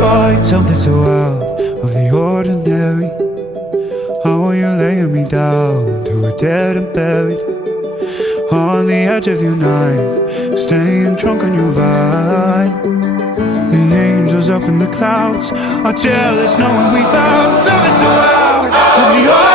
find something so out of the ordinary. How are you laying me down to a dead and buried on the edge of your night, staying drunk on your vine. The angels up in the clouds are jealous knowing we found something so out of the ordinary.